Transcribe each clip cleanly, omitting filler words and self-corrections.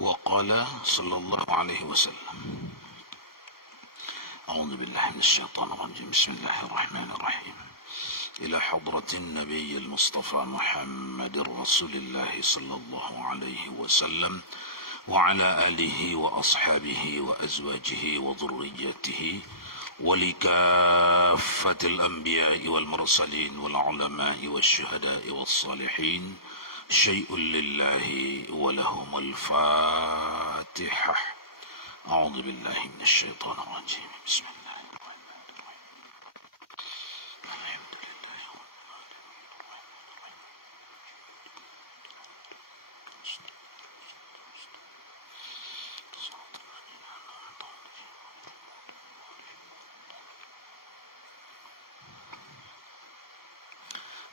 وقال صلى الله عليه وسلم أعوذ بالله من الشيطان الرجيم بسم الله الرحمن الرحيم إلى حضرة النبي المصطفى محمد رسول الله صلى الله عليه وسلم وعلى آله وأصحابه وأزواجه وذريته ولكافة الأنبياء والمرسلين والعلماء والشهداء والصالحين شيء لله ولهم الفاتحة أعوذ بالله من الشيطان الرجيم بسم الله الرحمن الرحيم الحمد لله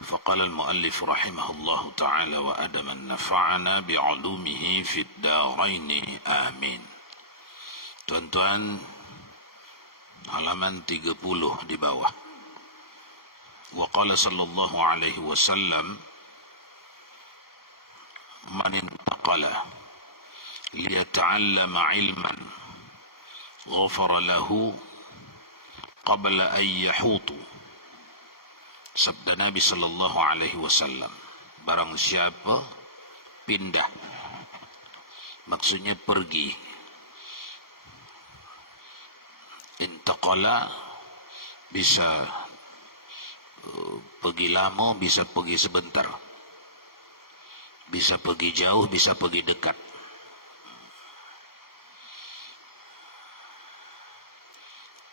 فقال المؤلف رحمه الله تعالى وأدم نفعنا بعلومه في الدارين آمين. Tuan-tuan, halaman 30 di bawah. Wa qala sallallahu alaihi wasallam man intaqala liyata'allama ilman ghafara lahu qabla an yahutu. Sabda Nabi sallallahu alaihi wasallam, barang siapa pindah, maksudnya pergi, intaqala bisa pergi lama, bisa pergi sebentar, bisa pergi jauh, bisa pergi dekat.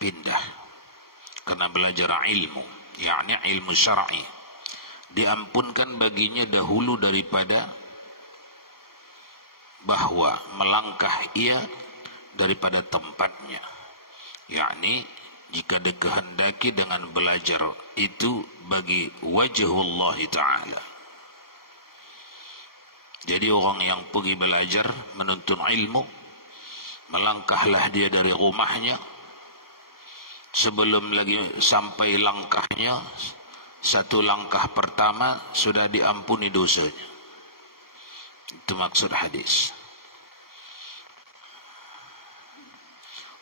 Pindah karena belajar ilmu, yakni ilmu syar'i, diampunkan baginya dahulu daripada bahwa melangkah ia daripada tempatnya, yakni jika dikehendaki dengan belajar itu bagi wajhullah ta'ala. Jadi orang yang pergi belajar menuntut ilmu, melangkahlah dia dari rumahnya, sebelum lagi sampai langkahnya, satu langkah pertama sudah diampuni dosanya. Itu maksud hadis.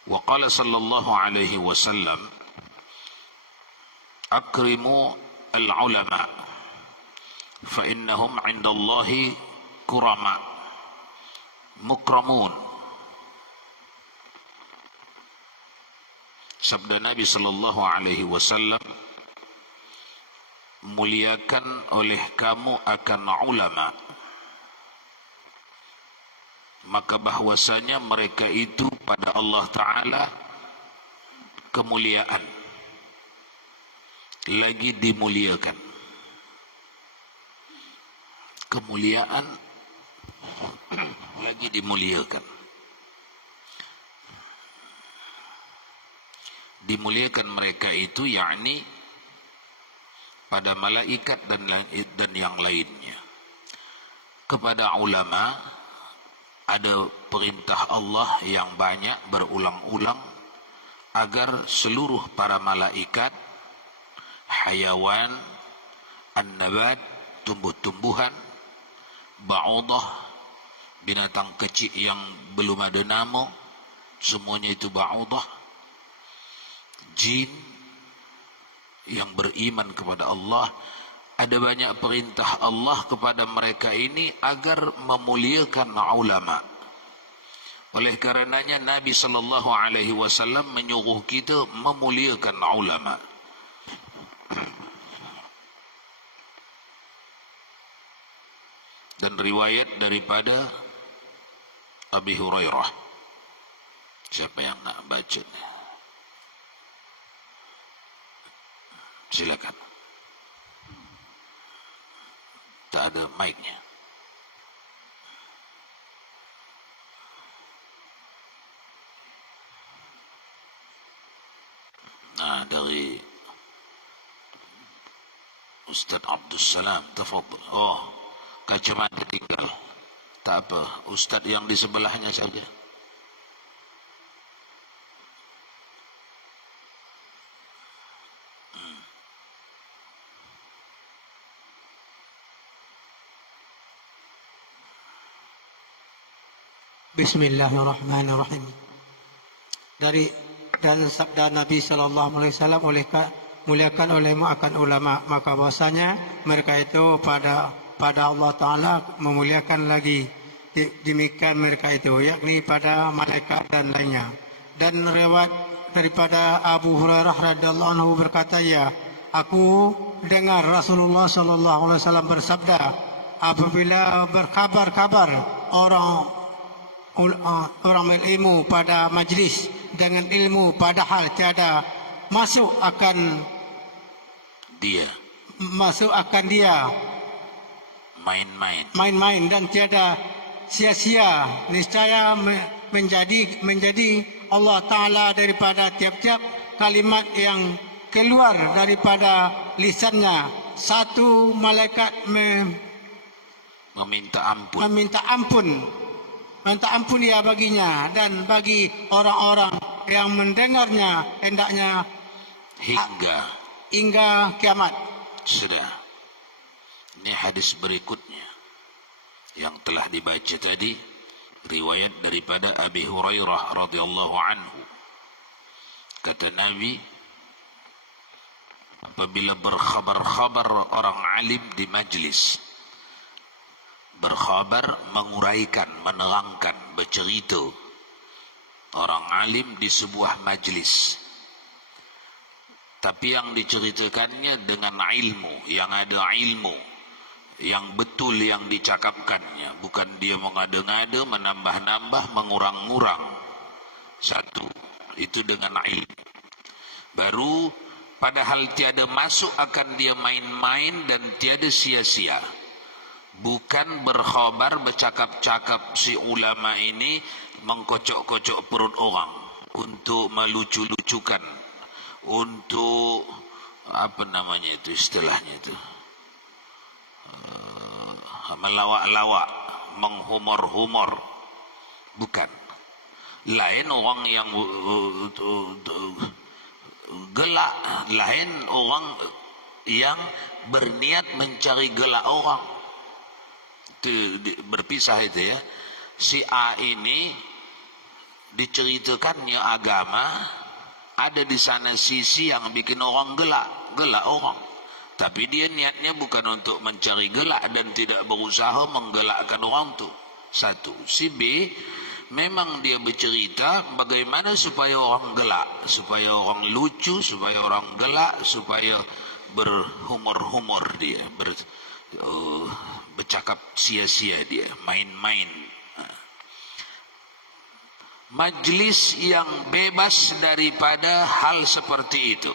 Wa qala sallallahu alaihi wasallam akrimu al-ulama fa innahum 'inda Allahi kurama mukramun. Sabda Nabi sallallahu alaihi wasallam, muliakan oleh kamu akan ulama, maka bahwasanya mereka itu pada Allah Ta'ala kemuliaan, lagi dimuliakan. Kemuliaan lagi dimuliakan. Dimuliakan mereka itu yakni pada malaikat dan yang lainnya. Kepada ulama ada perintah Allah yang banyak berulang-ulang agar seluruh para malaikat, hayawan, an-nabat, tumbuh-tumbuhan, ba'udah, binatang kecil yang belum ada nama, semuanya itu ba'udah, jin yang beriman kepada Allah, ada banyak perintah Allah kepada mereka ini agar memuliakan ulama. Oleh karenanya Nabi sallallahu alaihi wasallam menyuruh kita memuliakan ulama. Dan riwayat daripada Abi Hurairah. Siapa yang nak baca? Silakan. Tak ada mic-nya. Nah, dari Ustaz Abdul Salam, tafadhal. Oh, kacamata tinggal. Tak apa, Ustaz yang di sebelahnya saja. Bismillahirrahmanirrahim. Dan sabda Nabi SAW, muliakan ulama akan ulama, maka bahwasanya mereka itu pada Allah Ta'ala memuliakan lagi demikian mereka itu, yakni pada malaikat dan lainnya. Dan riwayat daripada Abu Hurairah radhiyallahu anhu berkata, ya, aku dengar Rasulullah SAW bersabda, apabila berkabar-kabar orang berilmu pada majlis dengan ilmu padahal tiada masuk akan dia main-main dan tiada sia-sia, niscaya menjadi Allah Ta'ala daripada tiap-tiap kalimat yang keluar daripada lisannya satu malaikat meminta ampun ya baginya dan bagi orang-orang yang mendengarnya hendaknya hingga kiamat. Sudah. Ini hadis berikutnya yang telah dibaca tadi, riwayat daripada Abi Hurairah radhiyallahu anhu. Kata Nabi, apabila berkhabar-khabar orang alim di majlis, berkhabar menguraikan, menerangkan, bercerita orang alim di sebuah majlis, tapi yang diceritakannya dengan ilmu, yang ada ilmu, yang betul yang dicakapkannya, bukan dia mengada-ngada, menambah-nambah, mengurang-ngurang. Satu, itu dengan ilmu. Baru padahal tiada masuk akan dia main-main dan tiada sia-sia. Bukan berkhabar, bercakap-cakap si ulama ini mengkocok-kocok perut orang untuk melucu-lucukan, untuk apa namanya itu istilahnya itu, melawak-lawak, menghumor-humor. Bukan. Lain orang yang gelak, lain orang yang berniat mencari gelak orang. Itu berpisah itu ya. Si A ini diceritakannya agama, ada di sana sisi yang bikin orang gelak orang. Tapi dia niatnya bukan untuk mencari gelak dan tidak berusaha menggelakkan orang tu. Satu. Si B memang dia bercerita bagaimana supaya orang gelak, supaya orang lucu, supaya orang gelak, supaya berhumor-humor dia, bercakap sia-sia dia, main-main. Majlis yang bebas daripada hal seperti itu.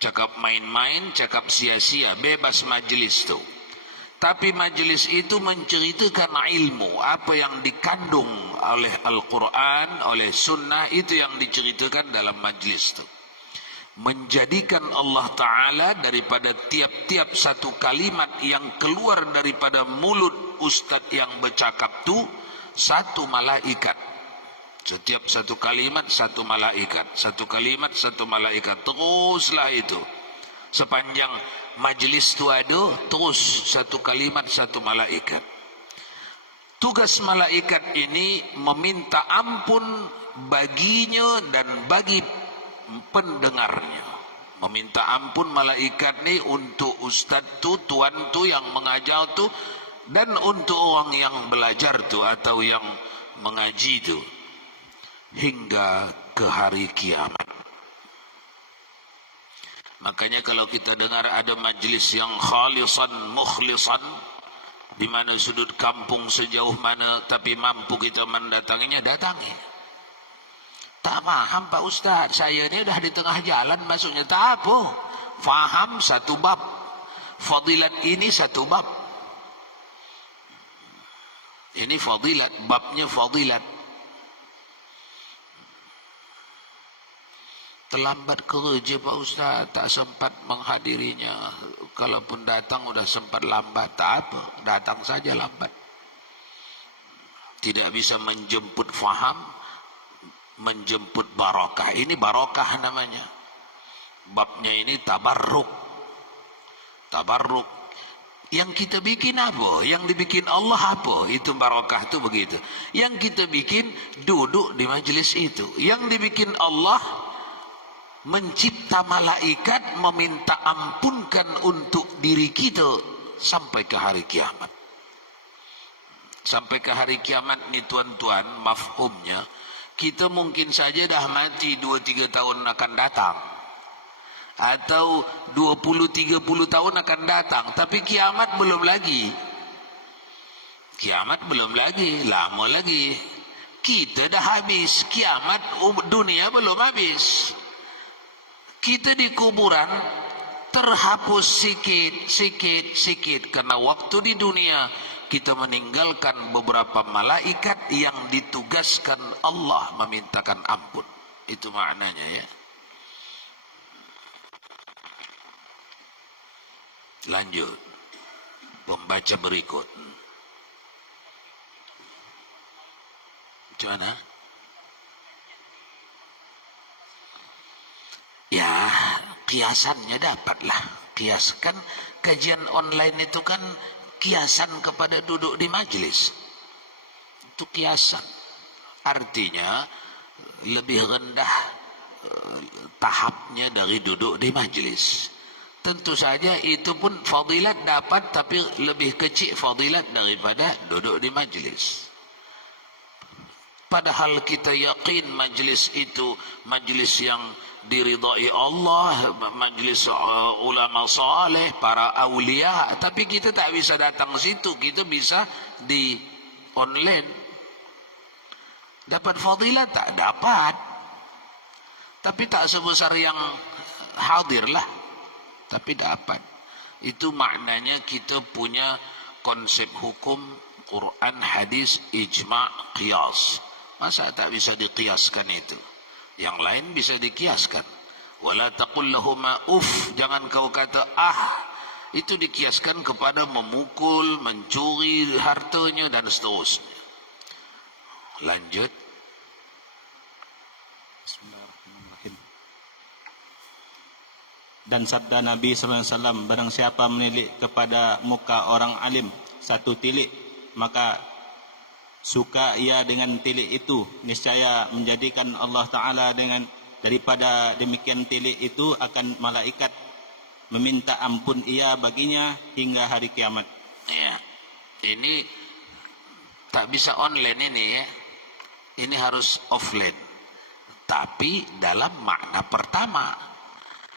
Cakap main-main, cakap sia-sia, bebas majlis itu. Tapi majlis itu menceritakan ilmu, apa yang dikandung oleh Al-Quran, oleh Sunnah, itu yang diceritakan dalam majlis itu. Menjadikan Allah Ta'ala daripada tiap-tiap satu kalimat yang keluar daripada mulut ustadz yang bercakap itu, satu malaikat. Setiap satu kalimat satu malaikat, satu kalimat satu malaikat. Teruslah itu sepanjang majlis itu ada, terus satu kalimat satu malaikat. Tugas malaikat ini meminta ampun baginya dan bagi pendengarnya. Meminta ampun malaikat ni untuk ustaz tu, tuan tu yang mengajar tu, dan untuk orang yang belajar tu atau yang mengaji tu, hingga ke hari kiamat. Makanya kalau kita dengar ada majlis yang khalisan mukhlisan, di mana sudut kampung sejauh mana tapi mampu kita mendatanginya, datangi. Tak faham Pak Ustaz, saya ni dah di tengah jalan masuknya, tak apa. Faham satu bab, fadilat ini satu bab. Ini fadilat, babnya fadilat. Terlambat kerja Pak Ustaz, tak sempat menghadirinya. Kalaupun datang sudah sempat lambat, tak apa, datang saja lambat. Tidak bisa menjemput faham, menjemput barakah. Ini barakah namanya. Babnya ini tabarruk. Tabarruk. Yang kita bikin apa? Yang dibikin Allah apa? Itu barakah itu begitu. Yang kita bikin duduk di majlis itu. Yang dibikin Allah mencipta malaikat meminta ampunkan untuk diri kita sampai ke hari kiamat. Sampai ke hari kiamat ni tuan-tuan, mafhumnya kita mungkin saja dah mati 2-3 tahun akan datang, atau 20-30 tahun akan datang, tapi kiamat belum lagi. Kiamat belum lagi, lama lagi. Kita dah habis, kiamat dunia belum habis. Kita di kuburan terhapus sikit karena waktu di dunia kita meninggalkan beberapa malaikat yang ditugaskan Allah memintakan ampun. Itu maknanya ya. Lanjut. Pembaca berikut. Macam mana? Ya, kiasannya dapatlah. Kiaskan kajian online itu kan kiasan kepada duduk di majlis. Itu kiasan. Artinya lebih rendah tahapnya dari duduk di majlis. Tentu saja itu pun fadilat dapat, tapi lebih kecil fadilat daripada duduk di majlis. Padahal kita yakin majlis itu majlis yang diridai Allah, majlis ulama saleh, para awliya, tapi kita tak bisa datang situ. Kita bisa di online. Dapat fadilat tak? Dapat, tapi tak sebesar yang hadir lah, tapi dapat. Itu maknanya kita punya konsep hukum Quran, hadis, ijma', qiyas. Masa tak bisa dikiaskan itu? Yang lain bisa dikiaskan. Wala taqul lahuma uff, jangan kau kata ah. Itu dikiaskan kepada memukul, mencuri hartanya dan seterusnya. Lanjut. Bismillahirrahmanirrahim. Dan sabda Nabi SAW, barang siapa menilik kepada muka orang alim satu tilik, maka suka ia dengan tilik itu, niscaya menjadikan Allah Ta'ala dengan daripada demikian tilik itu akan malaikat meminta ampun ia baginya hingga hari kiamat. Ya, ini tak bisa online ini ya. Ini harus offline. Tapi dalam makna pertama,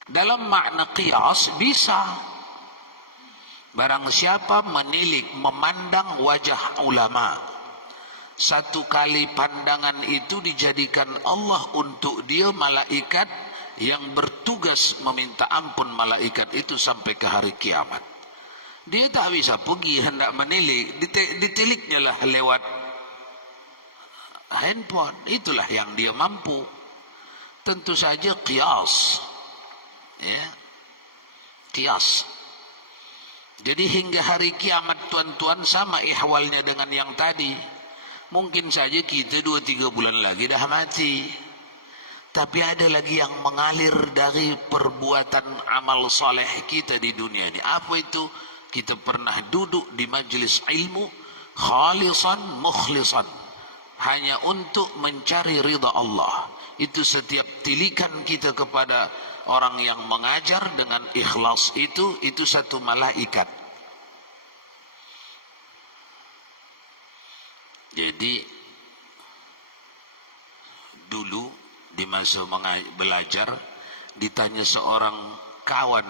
dalam makna qiyas bisa. Barang siapa menilik, memandang wajah ulama, satu kali pandangan itu dijadikan Allah untuk dia malaikat yang bertugas meminta ampun malaikat itu sampai ke hari kiamat. Dia tak bisa pergi hendak menilik, ditiliknya lah lewat handphone. Itulah yang dia mampu. Tentu saja qiyas. Ya. Qiyas. Jadi hingga hari kiamat tuan-tuan sama ihwalnya dengan yang tadi. Mungkin saja kita 2-3 bulan lagi dah mati. Tapi ada lagi yang mengalir dari perbuatan amal soleh kita di dunia ini. Apa itu? Kita pernah duduk di majlis ilmu khalisan mukhlisan, hanya untuk mencari ridha Allah. Itu setiap tilikan kita kepada orang yang mengajar dengan ikhlas itu satu malaikat. Jadi dulu di masa belajar ditanya seorang kawan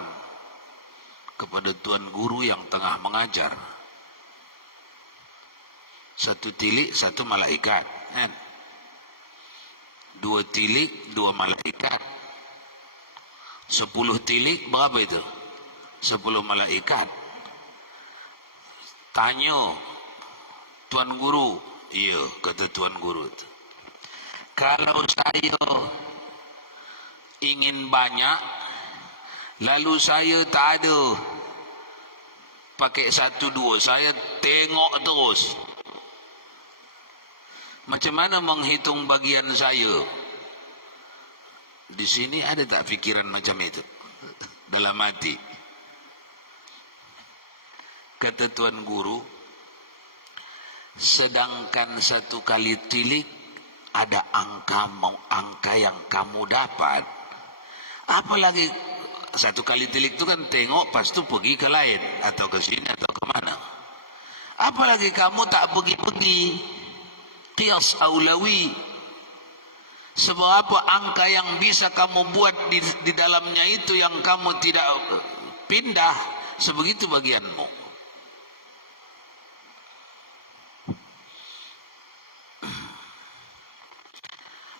kepada tuan guru yang tengah mengajar, satu tilik satu malaikat kan? 2 tilik 2 malaikat, 10 tilik berapa itu? 10 malaikat. Tanya tuan guru, iya kata tuan guru itu, kalau saya ingin banyak lalu saya tak ada pakai 1-2, saya tengok terus, macam mana menghitung bagian saya? Di sini ada tak fikiran macam itu dalam hati? Kata Tuan Guru, sedangkan 1 kali tilik ada angka yang kamu dapat. Apalagi 1 kali tilik itu kan tengok, pas tu pergi ke lain atau ke sini atau ke mana. Apalagi kamu tak pergi-pergi. Qiyas aulawi. Sebab apa angka yang bisa kamu buat di dalamnya itu yang kamu tidak pindah, sebegitu bagianmu.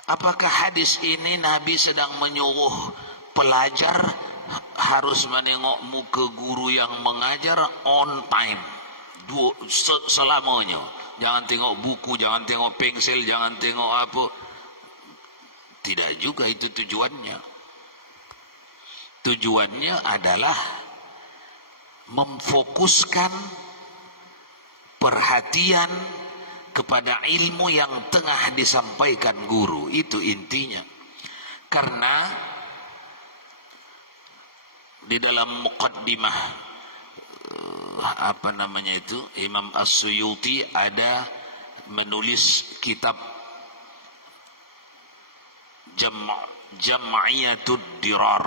Apakah hadis ini Nabi sedang menyuruh pelajar harus menengok muka guru yang mengajar on time, selamanya? Jangan tengok buku, jangan tengok pensel, jangan tengok apa. Tidak juga itu tujuannya. Tujuannya adalah memfokuskan perhatian kepada ilmu yang tengah disampaikan guru. Itu intinya. Karena di dalam muqaddimah Imam As-Suyuti ada menulis kitab Jam'iyatud Dirar.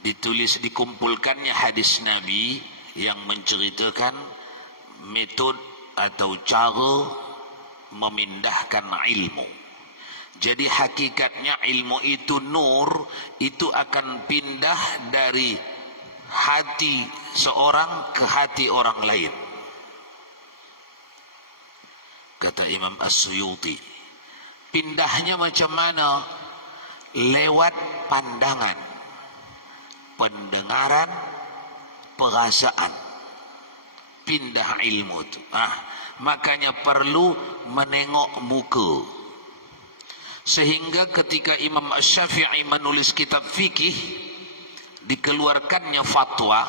Dikumpulkannya hadis Nabi yang menceritakan metode atau cara memindahkan ilmu. Jadi hakikatnya ilmu itu nur, itu akan pindah dari hati seorang ke hati orang lain. Kata Imam As-Suyuti, pindahnya macam mana? Lewat pandangan, pendengaran, perasaan. Pindah ilmu itu. Makanya perlu menengok muka. Sehingga ketika Imam Asy-Syafi'i menulis kitab fikih, dikeluarkannya fatwa,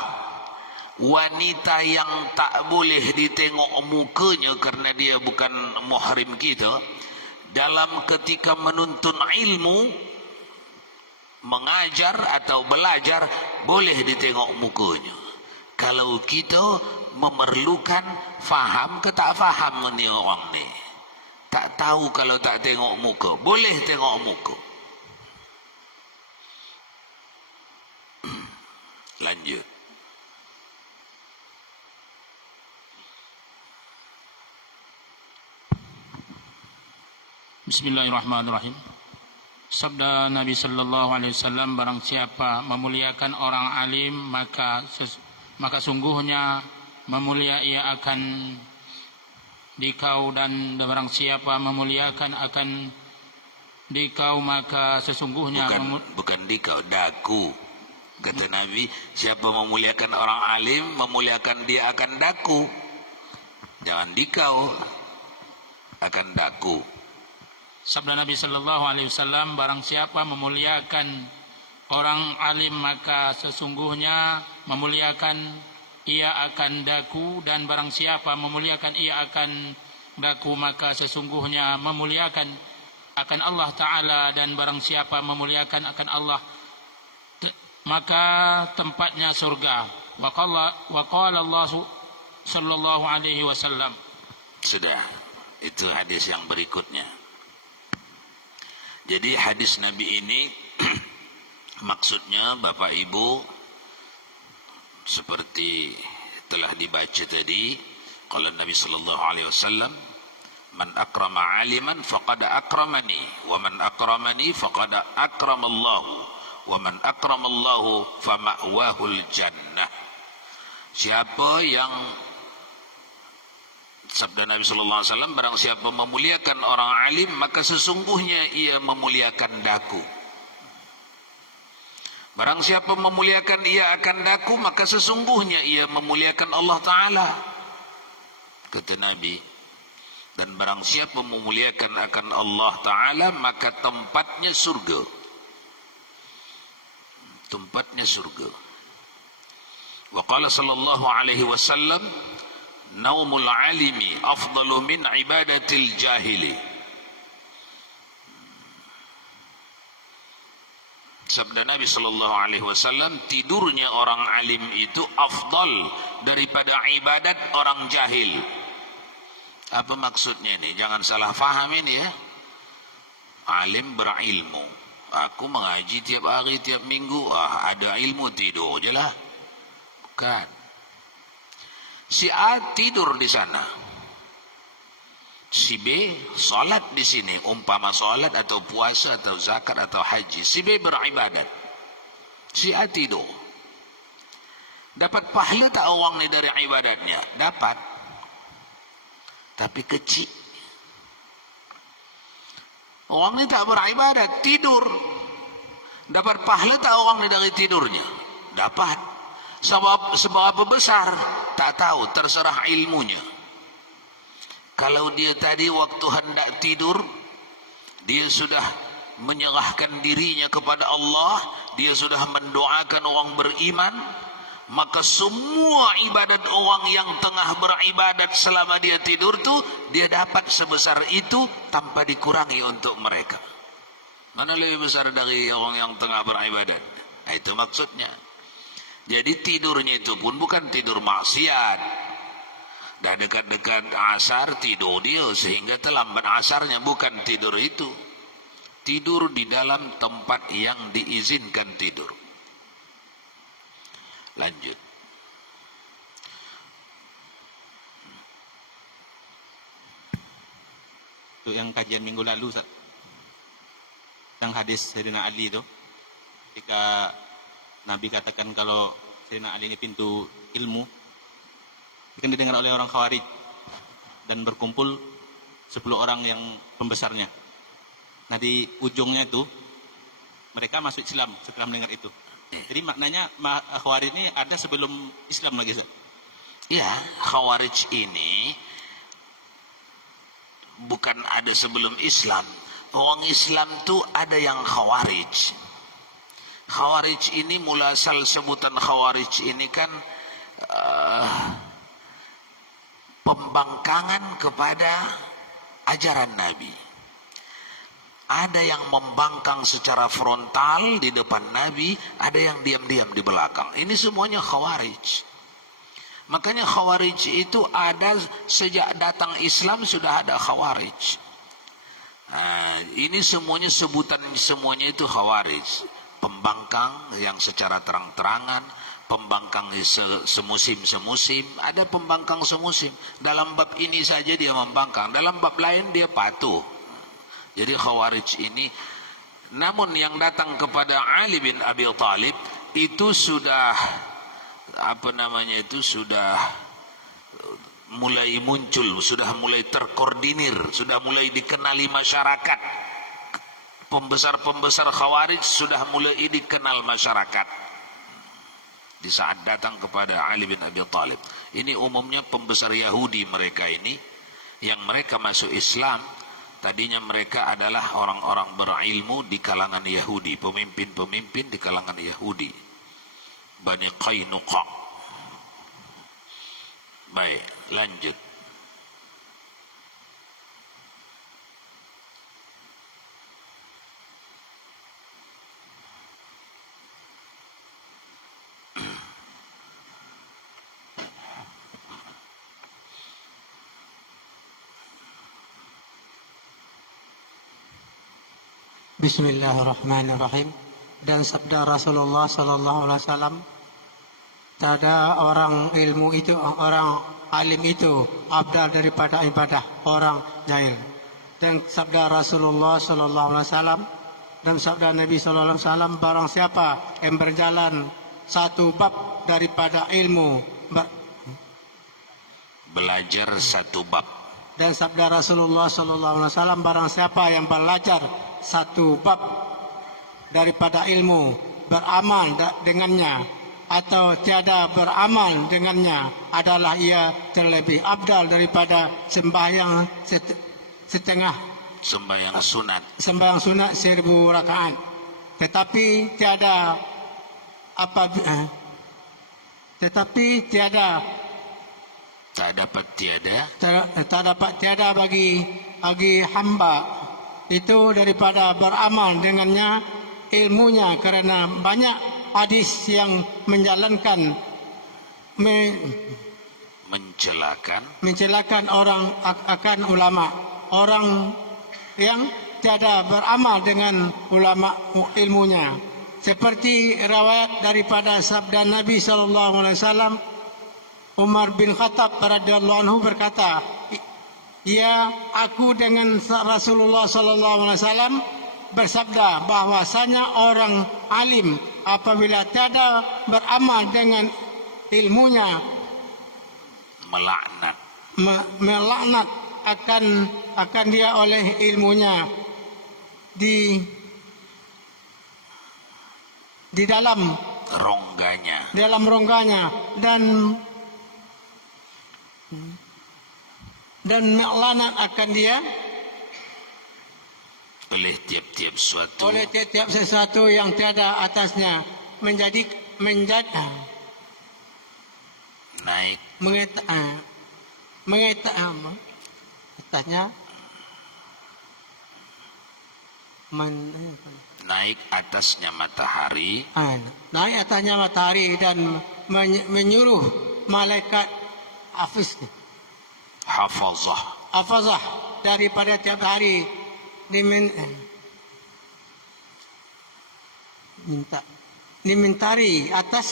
wanita yang tak boleh ditengok mukanya karena dia bukan muhrim kita, dalam ketika menuntun ilmu, mengajar atau belajar, boleh ditengok mukanya. Kalau kita memerlukan faham ke tak faham ni orang ni, tak tahu kalau tak tengok muka, boleh tengok muka. Lanjut. Bismillahirrahmanirrahim. Sabda Nabi sallallahu alaihi wasallam, barang siapa memuliakan orang alim maka sungguhnya memulia ia akan dikau, dan barang siapa memuliakan akan dikau maka sesungguhnya bukan dikau, daku. Kata Nabi, siapa memuliakan orang alim, memuliakan dia akan daku. Jangan dikau, akan daku. Sabda Nabi sallallahu alaihi wasallam, barang siapa memuliakan orang alim maka sesungguhnya memuliakan ia akan daku, dan barang siapa memuliakan ia akan daku maka sesungguhnya memuliakan akan Allah Ta'ala, dan barang siapa memuliakan akan Allah maka tempatnya surga. Wa qala Allah sallallahu alaihi wasallam. Sudah, itu hadis yang berikutnya. Jadi hadis Nabi ini maksudnya Bapak Ibu seperti telah dibaca tadi, qala Nabi sallallahu alaihi wasallam, man akrama aliman faqad akramani, wa man akramani faqad akramallahu, wa man akramallahu fama'wahul jannah. Siapa yang, sabda Nabi sallallahu alaihi wasallam, barang siapa memuliakan orang alim maka sesungguhnya ia memuliakan daku. Barang siapa memuliakan ia akan daku maka sesungguhnya ia memuliakan Allah Ta'ala. Kata Nabi, dan barang siapa memuliakan akan Allah Ta'ala maka tempatnya surga. Tempatnya surga. Wa qala sallallahu alaihi wasallam, naumul alimi afdalu min ibadatil jahili. Sabda Nabi sallallahu alaihi wasallam, tidurnya orang alim itu afdal daripada ibadat orang jahil. Apa maksudnya ini? Jangan salah faham ini ya. Alim berilmu. Aku mengaji tiap hari, tiap minggu, ada ilmu, tidur je lah. Bukan. Si A tidur di sana. Si B salat di sini, umpama salat atau puasa atau zakat atau haji. Si B beribadat. Si A tidur. Dapat pahala tak orang ni dari ibadatnya? Dapat. Tapi kecil. Orang ni tak beribadat, tidur. Dapat pahala tak orang ni dari tidurnya? Dapat. Seberapa besar? Tak tahu, terserah ilmunya. Kalau dia tadi waktu hendak tidur, dia sudah menyerahkan dirinya kepada Allah, dia sudah mendoakan orang beriman, maka semua ibadat orang yang tengah beribadat selama dia tidur tu, dia dapat sebesar itu tanpa dikurangi untuk mereka. Mana lebih besar dari orang yang tengah beribadat? Nah, itu maksudnya. Jadi tidurnya itu pun bukan tidur maksiat. Dah dekat-dekat asar tidur dia sehingga terlambat asarnya, bukan tidur itu. Tidur di dalam tempat yang diizinkan tidur. Lanjut. Itu yang kajian minggu lalu, Ustaz. Tentang hadis Sayyidina Ali itu. Ketika Nabi katakan kalau Sayyidina Ali ini pintu ilmu, akan didengar oleh orang Khawarij dan berkumpul 10 orang yang pembesarnya. Nah, di ujungnya itu mereka masuk Islam setelah mendengar itu. Jadi maknanya Khawarij ini ada sebelum Islam lagi, Ustaz. Ya, Khawarij ini bukan ada sebelum Islam. Orang Islam tu ada yang Khawarij. Khawarij ini, mula asal sebutan Khawarij ini kan pembangkangan kepada ajaran Nabi. Ada yang membangkang secara frontal di depan Nabi, ada yang diam-diam di belakang. Ini semuanya Khawarij. Makanya Khawarij itu ada sejak datang Islam, sudah ada Khawarij. Nah, ini semuanya sebutan, semuanya itu Khawarij. Pembangkang yang secara terang-terangan, pembangkang semusim-semusim, ada pembangkang semusim. Dalam bab ini saja dia membangkang, dalam bab lain dia patuh. Jadi Khawarij ini, namun yang datang kepada Ali bin Abi Thalib itu sudah sudah mulai muncul, sudah mulai terkoordinir, sudah mulai dikenali masyarakat. Pembesar-pembesar Khawarij sudah mulai dikenal masyarakat di saat datang kepada Ali bin Abi Thalib. Ini umumnya pembesar Yahudi mereka ini, yang mereka masuk Islam. Tadinya mereka adalah orang-orang berilmu di kalangan Yahudi, pemimpin-pemimpin di kalangan Yahudi, Bani Qainuqa. Baik, lanjut. Bismillahirrahmanirrahim. Dan sabda Rasulullah sallallahu alaihi wasallam, tak ada orang ilmu itu, orang alim itu afdal daripada ibadah orang jahil. Dan sabda Rasulullah sallallahu alaihi wasallam dan sabda Nabi sallallahu alaihi wasallam, barang siapa yang berjalan satu bab daripada ilmu, belajar satu bab. Dan sabda Rasulullah sallallahu alaihi wasallam, barang siapa yang belajar satu bab daripada ilmu, beramal dengannya atau tiada beramal dengannya, adalah ia terlebih afdal daripada sembahyang setengah, sembahyang sunat 1000 rakaat. Tetapi tak dapat tiada bagi hamba itu daripada beramal dengannya ilmunya, karena banyak hadis yang menjalankan mencelakan orang akan ulama, orang yang tiada beramal dengan ulama ilmunya. Seperti riwayat daripada sabda Nabi SAW, Umar bin Khattab radhiyallahu anhu berkata, ya, aku dengan Rasulullah SAW bersabda bahwasanya orang alim apabila tiada beramal dengan ilmunya, melaknat akan dia oleh ilmunya di dalam rongganya dan melaknat akan dia oleh tiap-tiap sesuatu yang tiada atasnya, menjadi naik atasnya naik atasnya matahari, naik atasnya matahari dan menyuruh malaikat hafazah daripada tiap hari dimentari atas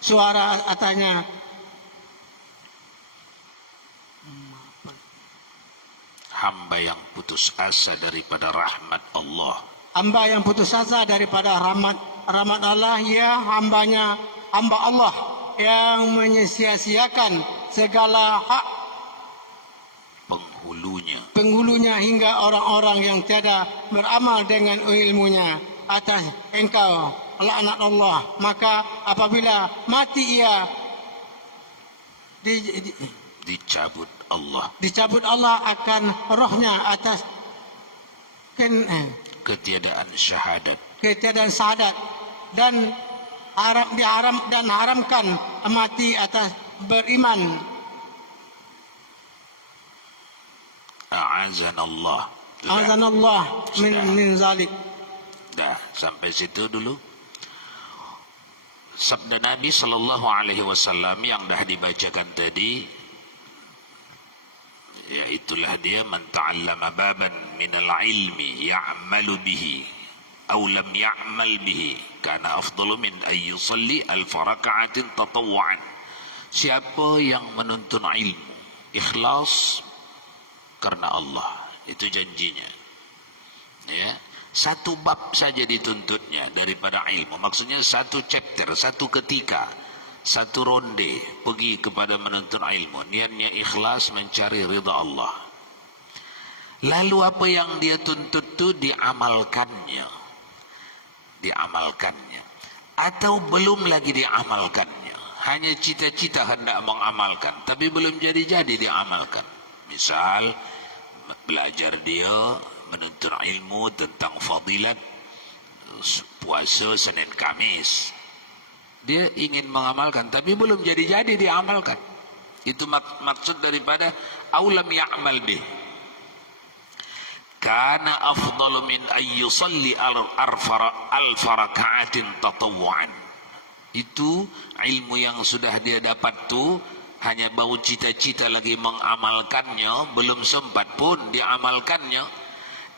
suara atasnya hamba yang putus asa daripada rahmat Allah. Hamba yang putus asa daripada rahmat Allah, ya hamba Allah yang menyia-siakan segala hak penghulunya hingga orang-orang yang tiada beramal dengan ilmunya. Atas engkau laknat Allah, maka apabila mati ia dicabut Allah akan rohnya atas ketiadaan syahadat dan haramkan mati atas beriman. A'azanallah min zalik. Dah, sampai situ dulu. Sabda Nabi SAW yang dah dibacakan tadi, yaitulah dia, man ta'allama baban minal ilmi ya'malu bihi aw lam ya'mal bihi kana afdalu min an yusalli alfa raka'atin tatawwu'an. Siapa yang menuntut ilmu ikhlas karena Allah, itu janjinya, ya, satu bab saja dituntutnya daripada ilmu, maksudnya satu chapter, satu ketika, satu ronde pergi kepada menuntut ilmu, niatnya ikhlas mencari ridha Allah. Lalu apa yang dia tuntut itu diamalkannya atau belum lagi diamalkannya, hanya cita-cita hendak mengamalkan tapi belum jadi-jadi diamalkan. Misal belajar dia menuntut ilmu tentang fadilat puasa Senin Kamis, dia ingin mengamalkan tapi belum jadi-jadi diamalkan. Itu maksud daripada aulam ya'mal bih. Kana afdalu min an yusalli alfa raka'atin tatawwu'an. Itu ilmu yang sudah dia dapat tu hanya bau cita-cita lagi mengamalkannya, belum sempat pun diamalkannya,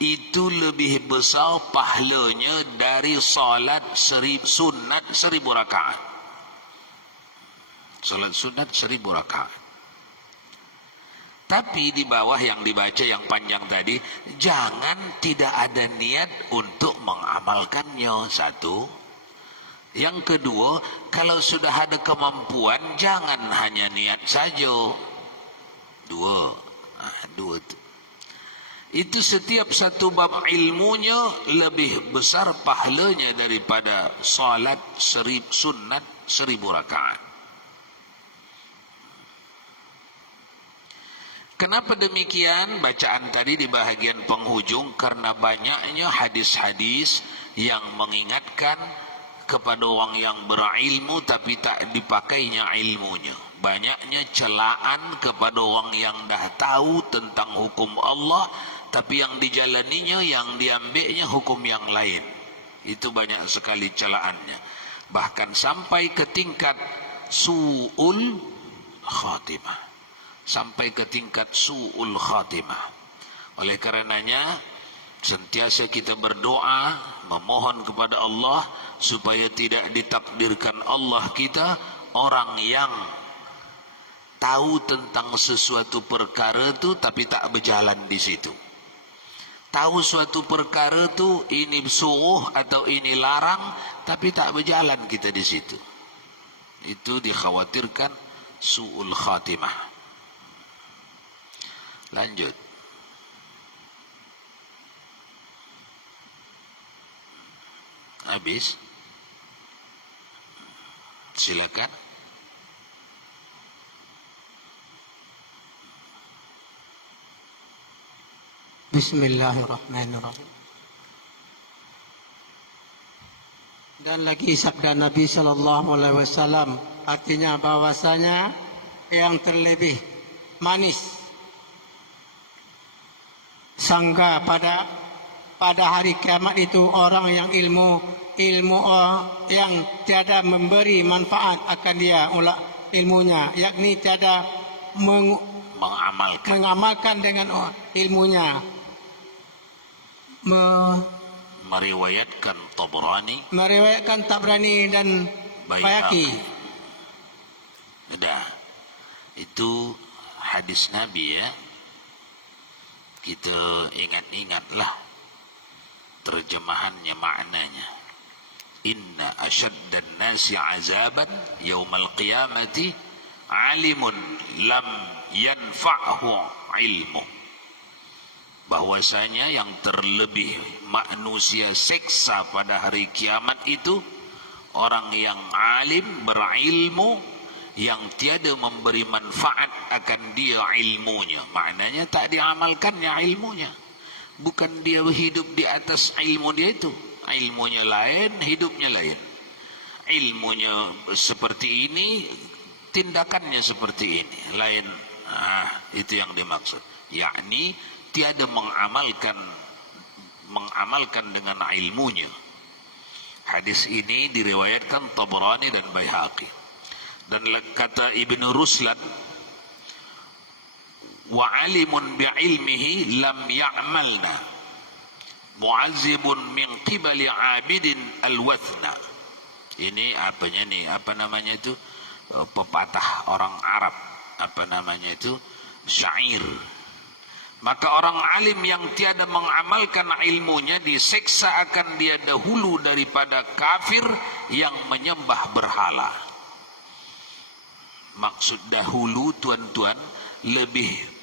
itu lebih besar pahalanya dari salat sunat 1000 rakaat. Salat sunat 1000 rakaat. Tapi di bawah yang dibaca yang panjang tadi, jangan tidak ada niat untuk mengamalkannya, satu. Yang kedua, kalau sudah ada kemampuan, jangan hanya niat saja. Dua. Itu setiap satu bab ilmunya lebih besar pahalanya daripada salat sunat 1000 rakaat. Kenapa demikian? Bacaan tadi di bahagian penghujung, karena banyaknya hadis-hadis yang mengingatkan kepada orang yang berilmu tapi tak dipakainya ilmunya. Banyaknya celaan kepada orang yang dah tahu tentang hukum Allah tapi yang dijalaninya, yang diambilnya hukum yang lain. Itu banyak sekali celaannya. Bahkan sampai ke tingkat su'ul khatimah. Sampai ke tingkat su'ul khatimah. Oleh karenanya sentiasa kita berdoa, memohon kepada Allah supaya tidak ditakdirkan Allah kita orang yang tahu tentang sesuatu perkara itu tapi tak berjalan di situ. Tahu suatu perkara itu ini suruh atau ini larang tapi tak berjalan kita di situ. Itu dikhawatirkan su'ul khatimah. Lanjut. Habis. Silakan. Bismillahirrahmanirrahim. Dan lagi sabda Nabi sallallahu alaihi wasallam, artinya bahwasanya yang terlebih manis sangka pada hari kiamat itu orang yang ilmu yang tiada memberi manfaat akan dia ilmunya, yakni tiada mengamalkan dengan ilmunya. Meriwayatkan Tabrani dan Bayhaqi. Sudah. Itu hadis Nabi ya. Kita ingat-ingatlah terjemahannya, maknanya. Inna asyaddan nasi azaban yaumal qiyamati alimun lam yanfa'hu ilmu. Bahwasanya yang terlebih manusia seksa pada hari kiamat itu orang yang alim, berilmu, yang tiada memberi manfaat akan dia ilmunya. Maknanya tak diamalkannya ilmunya. Bukan dia hidup di atas ilmu dia itu. Ilmunya lain, hidupnya lain. Ilmunya seperti ini, tindakannya seperti ini, lain. Itu yang dimaksud. Yakni tiada mengamalkan dengan ilmunya. Hadis ini diriwayatkan Tabrani dan Bayhaqi. Dan kata Ibn Ruslan, wa alimun bi'ilmihi lam ya'malna mu'azzibun min qibali abidin al-wathna. Ini apanya nih, apa namanya itu, pepatah orang Arab, apa namanya itu, syair. Maka orang alim yang tiada mengamalkan ilmunya diseksa akan dia dahulu daripada kafir yang menyembah berhala. Maksud dahulu tuan-tuan lebih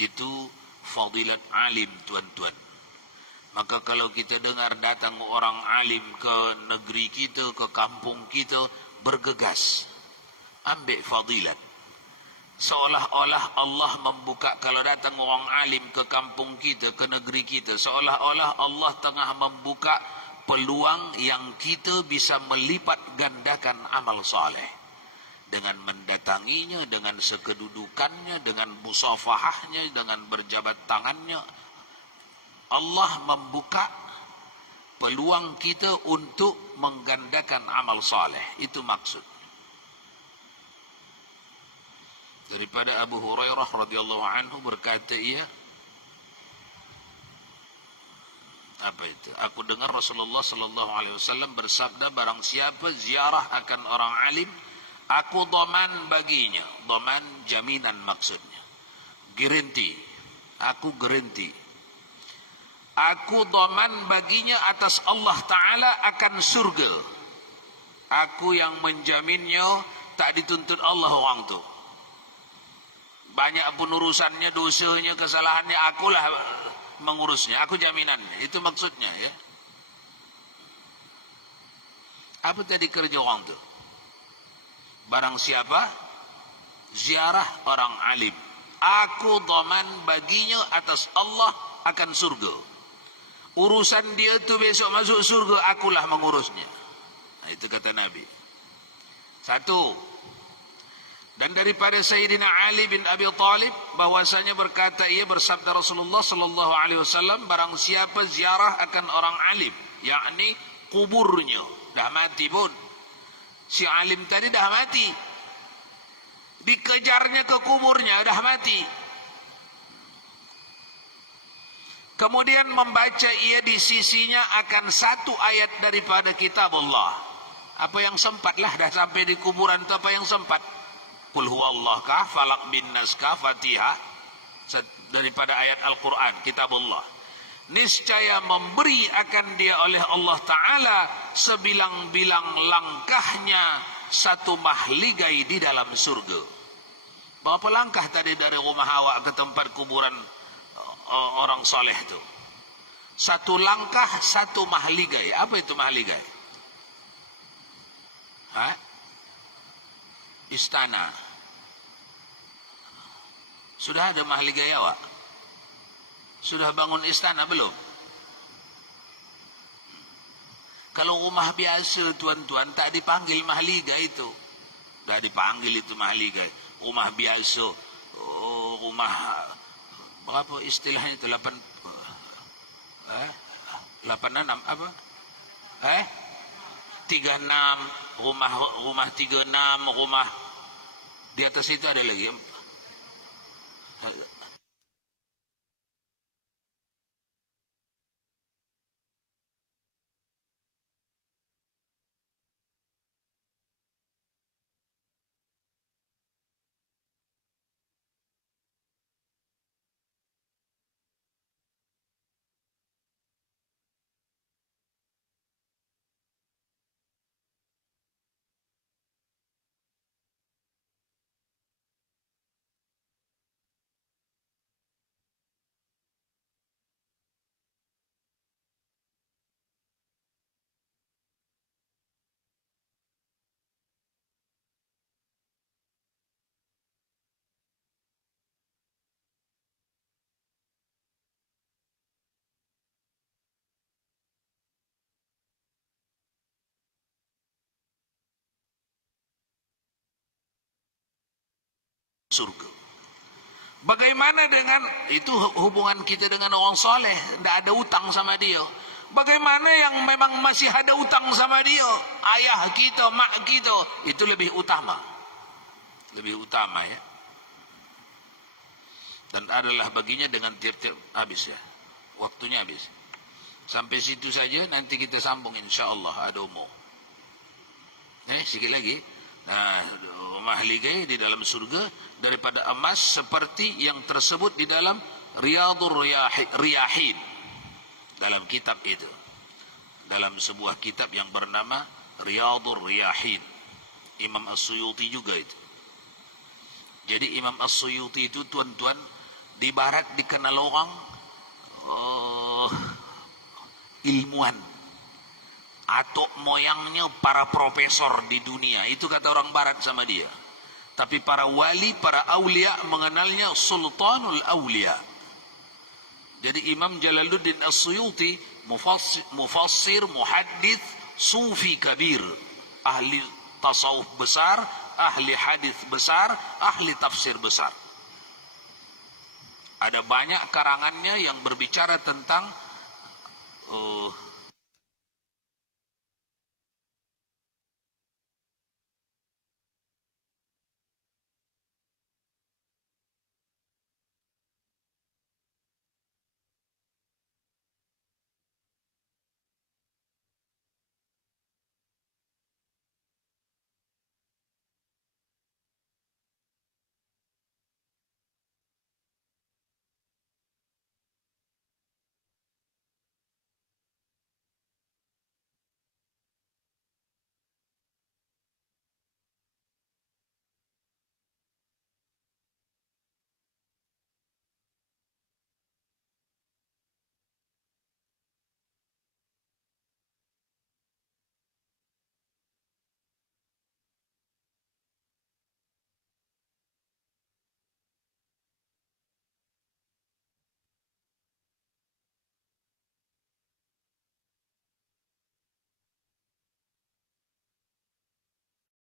Itu fadilat alim, tuan-tuan. Maka kalau kita dengar datang orang alim ke negeri kita, ke kampung kita, bergegas, ambil fadilat. Seolah-olah Allah membuka, kalau datang orang alim ke kampung kita, ke negeri kita, seolah-olah Allah tengah membuka peluang yang kita bisa melipat gandakan amal soleh. Dengan mendatanginya, dengan sekedudukannya, dengan musafahahnya, dengan berjabat tangannya, Allah membuka peluang kita untuk menggandakan amal soleh. Itu maksud. Daripada Abu Hurairah radhiyallahu anhu berkata ia, apa itu? Aku dengar Rasulullah sallallahu alaihi wasallam bersabda, barang siapa ziarah akan orang alim, aku dhaman baginya. Dhaman jaminan maksudnya. Garanti. Aku garanti. Aku dhaman baginya atas Allah Ta'ala akan surga. Aku yang menjaminnya, tak dituntut Allah orang tu. Banyak pun urusannya, dosanya, kesalahannya, akulah mengurusnya. Aku jaminannya. Itu maksudnya ya. Apa tadi kerja orang tu? Barang siapa ziarah orang alim, aku dhaman baginya atas Allah akan surga. Urusan dia tu besok masuk surga, akulah mengurusnya. Nah, itu kata Nabi. Satu. Dan daripada Sayyidina Ali bin Abi Talib bahwasanya berkata ia, bersabda Rasulullah sallallahu alaihi wasallam, barang siapa ziarah akan orang alim, yakni kuburnya, dah mati pun. Si alim tadi dah mati. Dikejarnya ke kuburnya, dah mati. Kemudian membaca ia di sisinya akan satu ayat daripada kitab Allah. Apa yang sempatlah, dah sampai di kuburan itu apa yang sempat? Qul huwallah kah, falak bin nas kah, Fatihah, daripada ayat Al-Quran, kitab Allah. Niscaya memberi akan dia oleh Allah Ta'ala sebilang-bilang langkahnya satu mahligai di dalam surga. Berapa langkah tadi dari rumah awak ke tempat kuburan orang soleh itu? Satu langkah, satu mahligai. Apa itu mahligai? Hah? Istana. Sudah ada mahligai awak? Sudah bangun istana belum? Kalau rumah biasa tuan-tuan tak dipanggil mahligai itu. Dah dipanggil itu mahligai. Rumah biasa. Oh, rumah berapa istilahnya itu? 86 apa? 36, rumah 36, rumah di atas itu ada lagi. Surga. Bagaimana dengan itu hubungan kita dengan orang soleh? Tidak ada utang sama dia. Bagaimana yang memang masih ada utang sama dia? Ayah kita, mak kita, itu lebih utama. Lebih utama ya. Dan adalah baginya dengan tiap-tiap habis ya. Waktunya habis. Sampai situ saja, nanti kita sambung insyaAllah ada umur. Sikit lagi. Nah, mahligai di dalam surga daripada emas seperti yang tersebut di dalam Riyadhur Riyahin, dalam kitab itu, dalam sebuah kitab yang bernama Riyadhur Riyahin, Imam As-Suyuti juga itu. Jadi Imam As-Suyuti itu tuan-tuan Di barat dikenal orang ilmuwan, atok moyangnya para profesor di dunia. Itu kata orang barat sama dia. Tapi para wali, para aulia mengenalnya Sultanul Aulia. Jadi Imam Jalaluddin As-Suyuti mufassir, muhaddits, sufi kabir, ahli tasawuf besar, ahli hadis besar, ahli tafsir besar. Ada banyak karangannya yang berbicara tentang